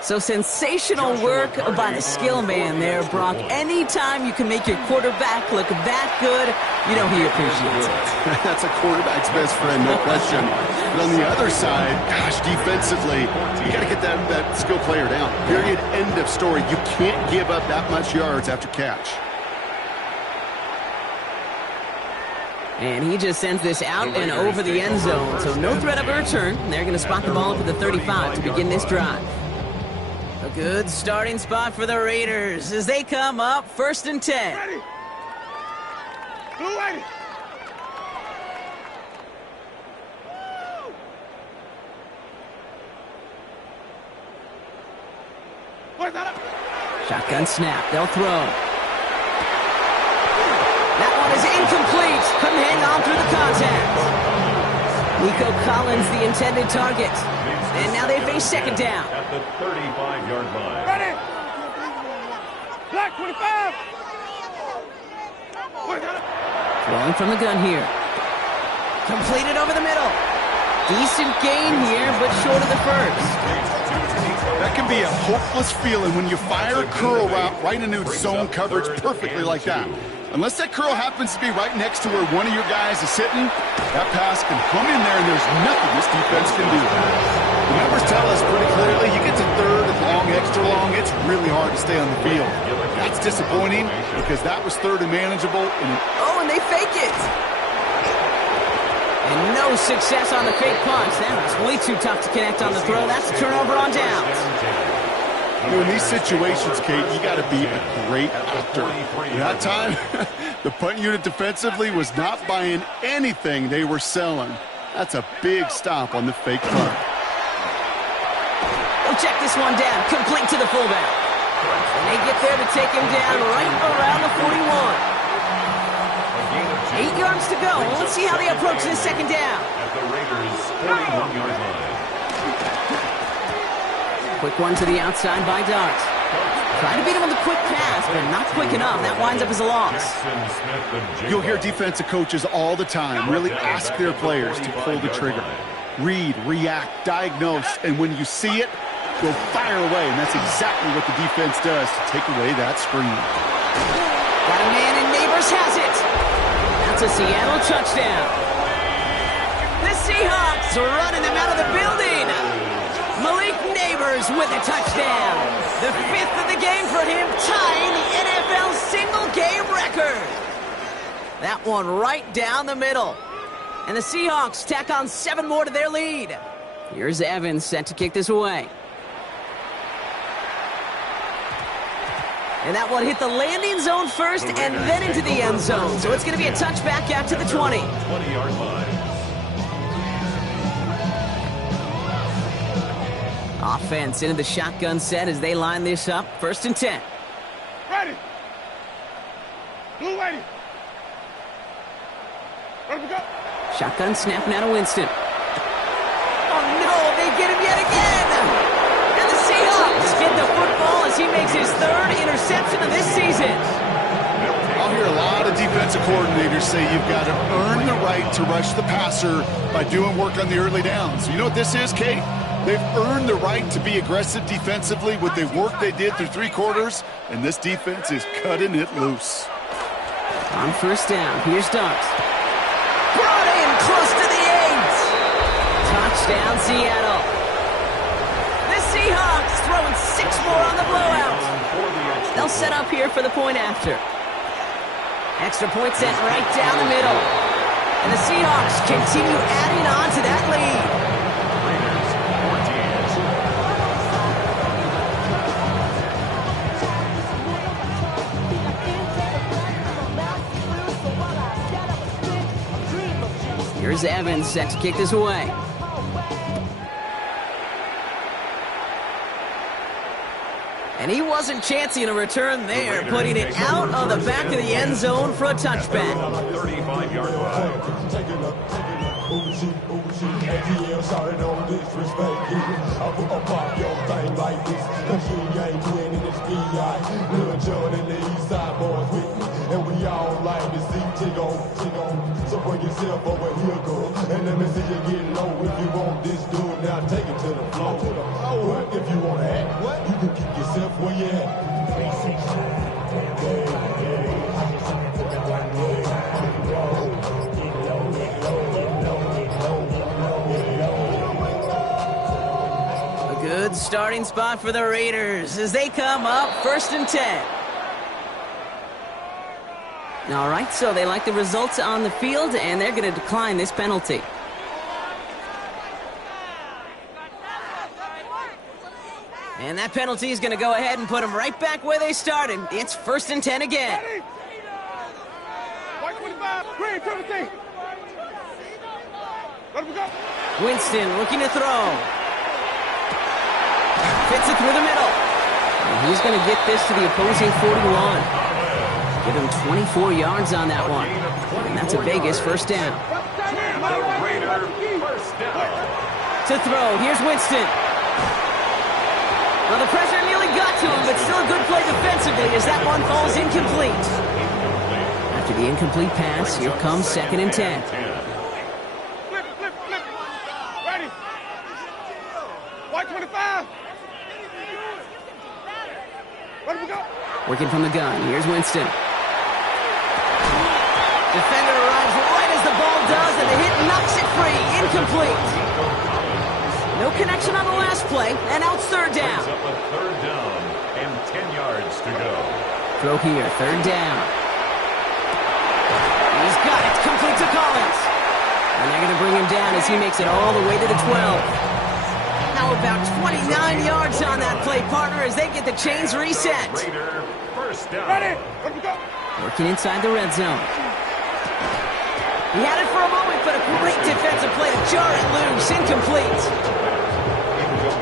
So sensational work by the skill man there, Brock. Anytime you can make your quarterback look that good, you know he appreciates it. That's a quarterback's best friend, no question. But on the other side, gosh, defensively, you got to get that skill player down. Period, end of story. You can't give up that much yards after catch. And he just sends this out and over the end zone. So no threat of a return. They're going to spot the ball up at the 35 to begin this drive. A good starting spot for the Raiders as they come up 1st and 10. Ready. Blue 80. Shotgun snap. They'll throw. That one is incomplete. Couldn't hang on through the contact. Nico Collins, the intended target. And now they face 2nd down. At the 35-yard line. Ready. Black 25. Throwing from the gun here. Completed over the middle. Decent gain here, but short of the first. That can be a hopeless feeling when you fire a curl route right into zone coverage perfectly like that. Unless that curl happens to be right next to where one of your guys is sitting, that pass can come in there and there's nothing this defense can do. The numbers tell us pretty clearly, you get to 3rd and long, extra long, it's really hard to stay on the field. That's disappointing because that was 3rd and manageable. And they fake it. And no success on the fake punch. That was way too tough to connect on the throw. That's a turnover on downs. In these situations, Kate, you got to be a great actor. That time, the punt unit defensively was not buying anything they were selling. That's a big stop on the fake punt. They'll check this one down, complete to the fullback. And they get there to take him down right around the 41. 8 yards to go. Let's see how they approach this second down. At the Raiders' 41-yard line. Quick one to the outside by Dart. Trying to beat him with a quick pass, but not quick enough. That winds up as a loss. You'll hear defensive coaches all the time really ask their players to pull the trigger. Read, react, diagnose, and when you see it, go fire away. And that's exactly what the defense does to take away that screen. Got a man, and Neighbors has it. That's a Seattle touchdown. The Seahawks are running them out of the building. Malik Neighbors with a touchdown. The 5th of the game for him, tying the NFL single-game record. That one right down the middle. And the Seahawks tack on 7 more to their lead. Here's Evans set to kick this away. And that one hit the landing zone first and then into the end zone. So it's going to be a touchback out to the 20. 20-yard line. Offense into the shotgun set as they line this up. 1st and 10. Ready. Blue ready. Ready to go. Shotgun snap now to Winston. Oh no, they get him yet again. And the Seahawks get the football as he makes his 3rd interception of this season. I'll hear a lot of defensive coordinators say you've got to earn the right to rush the passer by doing work on the early downs. You know what this is, Kate? They've earned the right to be aggressive defensively with the work they did through 3 quarters, and this defense is cutting it loose. On 1st down, here's Dart. Brought in close to the 8. Touchdown, Seattle. The Seahawks throwing 6 more on the blowout. They'll set up here for the point after. Extra point sent right down the middle. And the Seahawks continue adding on to that lead. Here's Evans set to kick this away. And he wasn't chancing a return there, putting it out of the back of the end zone for a touchback. 35-yard line. And we all like to see tick on. So bring yourself over here, go. And let me see you get low. If you want this dude, now take it to the floor. But if you want to act, you can keep yourself where you at. A good starting spot for the Raiders as they come up 1st and 10. All right, so they like the results on the field, and they're going to decline this penalty. And that penalty is going to go ahead and put them right back where they started. It's 1st and 10 again. White 25, green 17. Let him go. Winston looking to throw. Fits it through the middle. And he's going to get this to the opposing 41. Give him 24 yards on that one. And that's a Vegas 1st down. And the Raider 1st down. To throw, here's Winston. Well, the pressure nearly got to him, but still a good play defensively as that one falls incomplete. After the incomplete pass, here comes 2nd and 10. Flip. Ready. White 25. Let him go. Working from the gun, here's Winston. Defender arrives right as the ball does, and the hit knocks it free. Incomplete. No connection on the last play, and out 3rd down. Brings up a 3rd down and 10 yards to go. Throw here, 3rd down. He's got it, complete to Collins. And they're going to bring him down as he makes it all the way to the 12. Now about 29 yards on that play, partner as they get the chains reset. Raider, first down. Ready? Let me go. Working inside the red zone. He had it for a moment, but a great defensive play to jar it loose. Incomplete.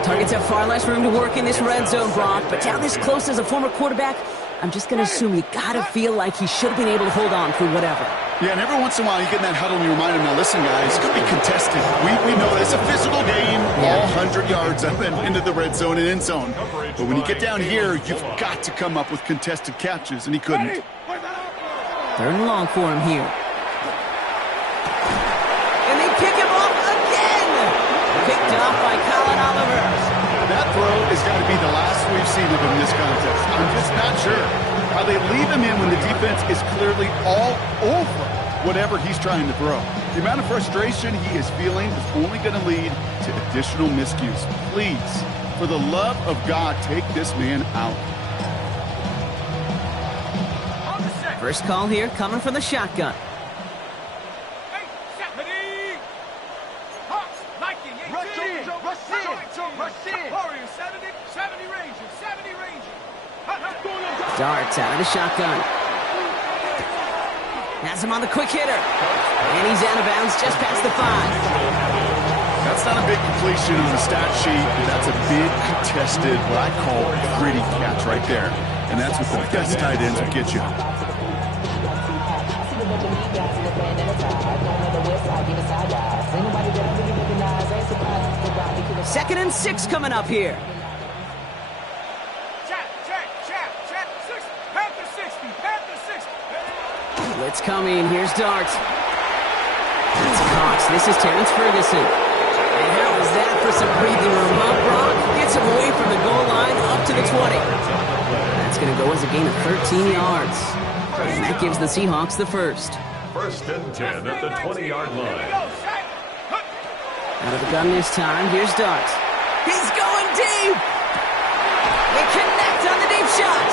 Targets have far less room to work in this red zone, Brock, but down this close as a former quarterback, I'm just going to assume you got to feel like he should have been able to hold on through whatever. Yeah, and every once in a while you get in that huddle and you remind him, now listen, guys, it's going to be contested. We know it's a physical game, all 100 yards up and into the red zone and end zone. But when you get down here, you've got to come up with contested catches, and he couldn't. Third and long for him here. And they pick him off again! Picked off by Colin Oliver. That throw has got to be the last we've seen of him this contest. I'm just not sure how they leave him in when the defense is clearly all over whatever he's trying to throw. The amount of frustration he is feeling is only going to lead to additional miscues. Please, for the love of God, take this man out. First call here coming from the shotgun. Hey, set. Ready? Hawks, Nike, 18. Rush in. Warriors, 70 Rangers, 70 Rangers. Darts out of the shotgun. Has him on the quick hitter. And he's out of bounds just past the 5. That's not a big completion on the stat sheet, but that's a big contested, what I call gritty catch right there. And that's what the best tight ends will get you. Second and 6 coming up here. Check. 6. Panther 60. Panther 60. Blitz coming. Here's Darts. That's Cox. This is Terrence Ferguson. And how is that for some breathing room, huh, Brock? Gets him away from the goal line up to the 20. That's going to go as a gain of 13 yards. And that gives the Seahawks the first. First and 10 at the 20-yard line. Out of the gun this time. Here's Darts. He's going deep. They connect on the deep shot.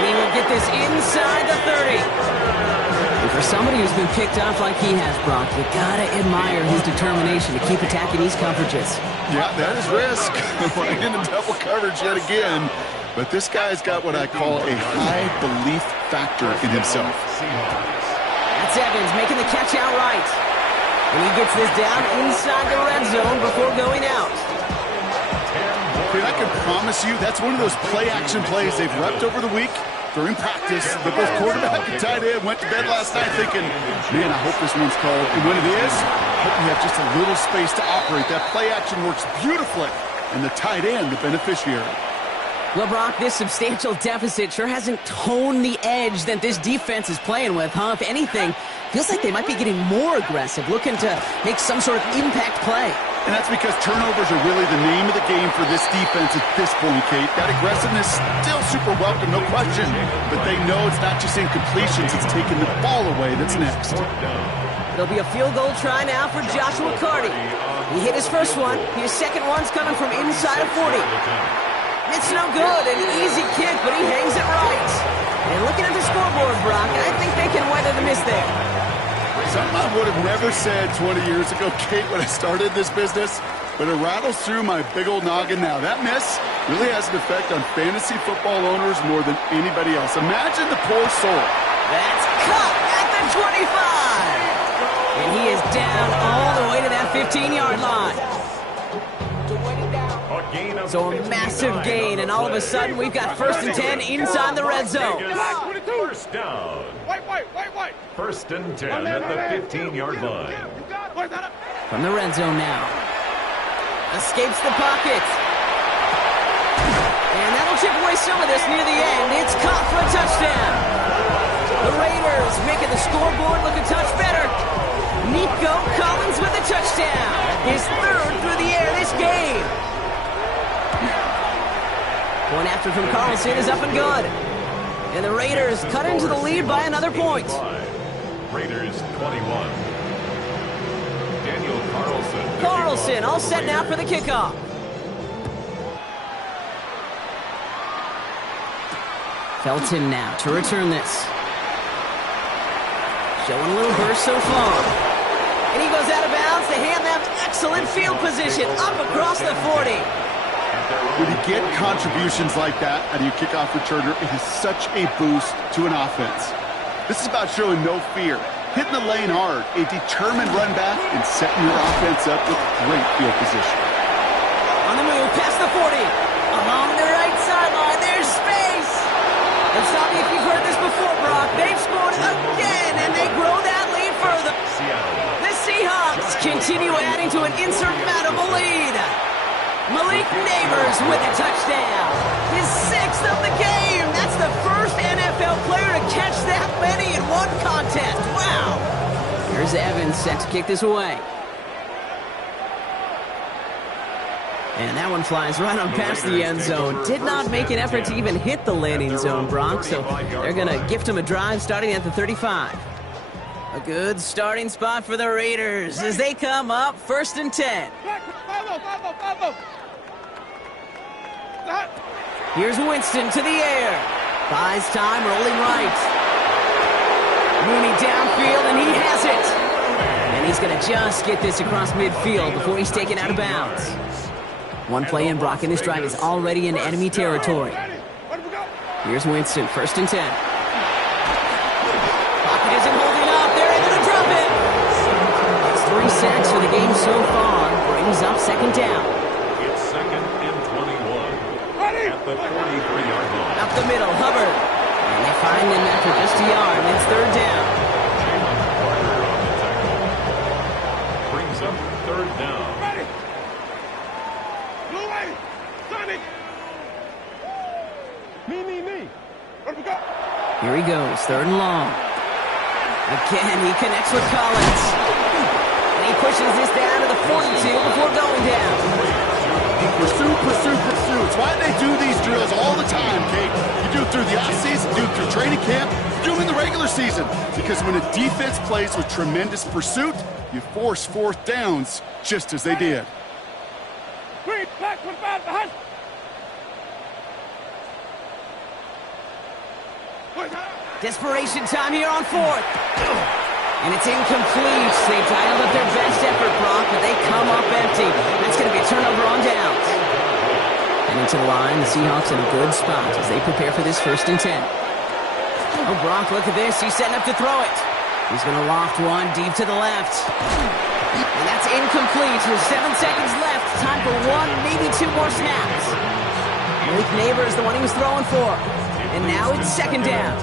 And he will get this inside the 30. And for somebody who's been picked off like he has, Brock, you gotta admire his determination to keep attacking these coverages. Yeah, that is risk. Running into double coverage yet again. But this guy's got what I call a high belief factor in himself. That's Evans making the catch outright. And he gets this down inside the red zone before going out. And I can promise you that's one of those play-action plays they've repped over the week during practice. The both quarterback and tight end went to bed last night thinking, man, I hope this one's called. And when it is, I hope we have just a little space to operate. That play-action works beautifully, and the tight end, the beneficiary. Well, Brock, this substantial deficit sure hasn't toned the edge that this defense is playing with, huh? If anything, feels like they might be getting more aggressive, looking to make some sort of impact play. And that's because turnovers are really the name of the game for this defense at this point, Kate. That aggressiveness still super welcome, no question. But they know it's not just incompletions, it's taking the ball away that's next. It'll be a field goal try now for Joshua Carty. He hit his first one. His second one's coming from inside of 40. It's no good, an easy kick, but he hangs it right. And looking at the scoreboard, Brock, I think they can weather the miss there. Something I would have never said 20 years ago, Kate, when I started this business, but it rattles through my big old noggin now. That miss really has an effect on fantasy football owners more than anybody else. Imagine the poor soul. That's cut at the 25. And he is down all the way to that 15-yard line. So a massive gain, and all of a sudden we've got first and 10 inside the red zone. First down. Wait. First and 10 at the 15-yard line. From the red zone now. Escapes the pocket. And that'll chip away some of this near the end. It's caught for a touchdown. The Raiders making the scoreboard look a touch better. Nico Collins with a touchdown. His third through the air this game. One after from Carlson is up and good. And the Raiders cut into the lead by another point. Raiders 21. Daniel Carlson. Carlson all set now for the kickoff. Felton now to return this. Showing a little burst so far. And he goes out of bounds to hand them excellent field position up across the 40. When you get contributions like that out of your kickoff returner, it is such a boost to an offense. This is about showing no fear, hitting the lane hard, a determined run back, and setting your offense up with great field position. On the move, past the 40. Along the right sideline, there's space. And stop me if you've heard this before, Brock. They've scored again, and they grow that lead further. The Seahawks continue adding to an insurmountable lead. Malik Neighbors with a touchdown. His 6th of the game. That's the first NFL player to catch that many in one contest. Wow. Here's Evans set to kick this away. And that one flies right on past the end zone. Did not make an effort to even hit the landing zone, Brock, so they're going to gift him a drive starting at the 35. A good starting spot for the Raiders as they come up 1st and 10. Here's Winston to the air. Buys time, rolling right. Mooney downfield, and he has it. And he's going to just get this across midfield before he's taken out of bounds. One play in, Brock, and this drive is already in enemy territory. Here's Winston, 1st and 10. Pocket isn't holding up. They're able to drop it. It's 3 sacks for the game so far. Brings up 2nd down. It's 2nd and 21 at the 43-yard line. Up the middle, Hubbard. And they find him after just a yard. It's 3rd down. Brings up 3rd down. Here he goes, 3rd and long. Again, he connects with Collins. And he pushes this down to the 42 before going down. Pursue, pursue, pursue. It's why they do these drills all the time, Kate. You do it through the offseason, do it through training camp, do it in the regular season. Because when a defense plays with tremendous pursuit, you force 4th downs just as they did. Desperation time here on 4th. And it's incomplete. They dialed up their best effort, Brock, but they come up empty. That's going to be a turnover on downs. And into the line, the Seahawks in a good spot as they prepare for this 1st and 10. Oh, Brock, look at this. He's setting up to throw it. He's going to loft one deep to the left. And that's incomplete with 7 seconds left. Time for 1, maybe 2 more snaps. Malik Neighbors, the one he was throwing for. And now it's 2nd down.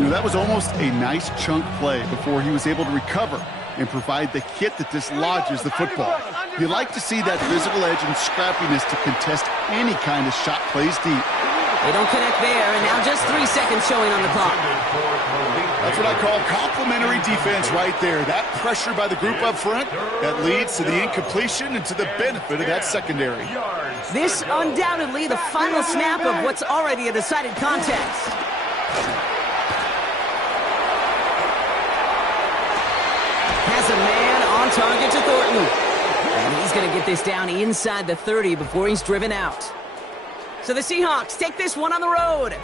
You know, that was almost a nice chunk play before he was able to recover and provide the hit that dislodges the football. You like to see that physical edge and scrappiness to contest any kind of shot plays deep. They don't connect there, and now just 3 seconds showing on the clock. That's what I call complimentary defense right there. That pressure by the group up front, that leads to the incompletion and to the benefit of that secondary. This undoubtedly the final snap of what's already a decided contest. Has a man on target to Thornton. And he's going to get this down inside the 30 before he's driven out. So the Seahawks take this one on the road.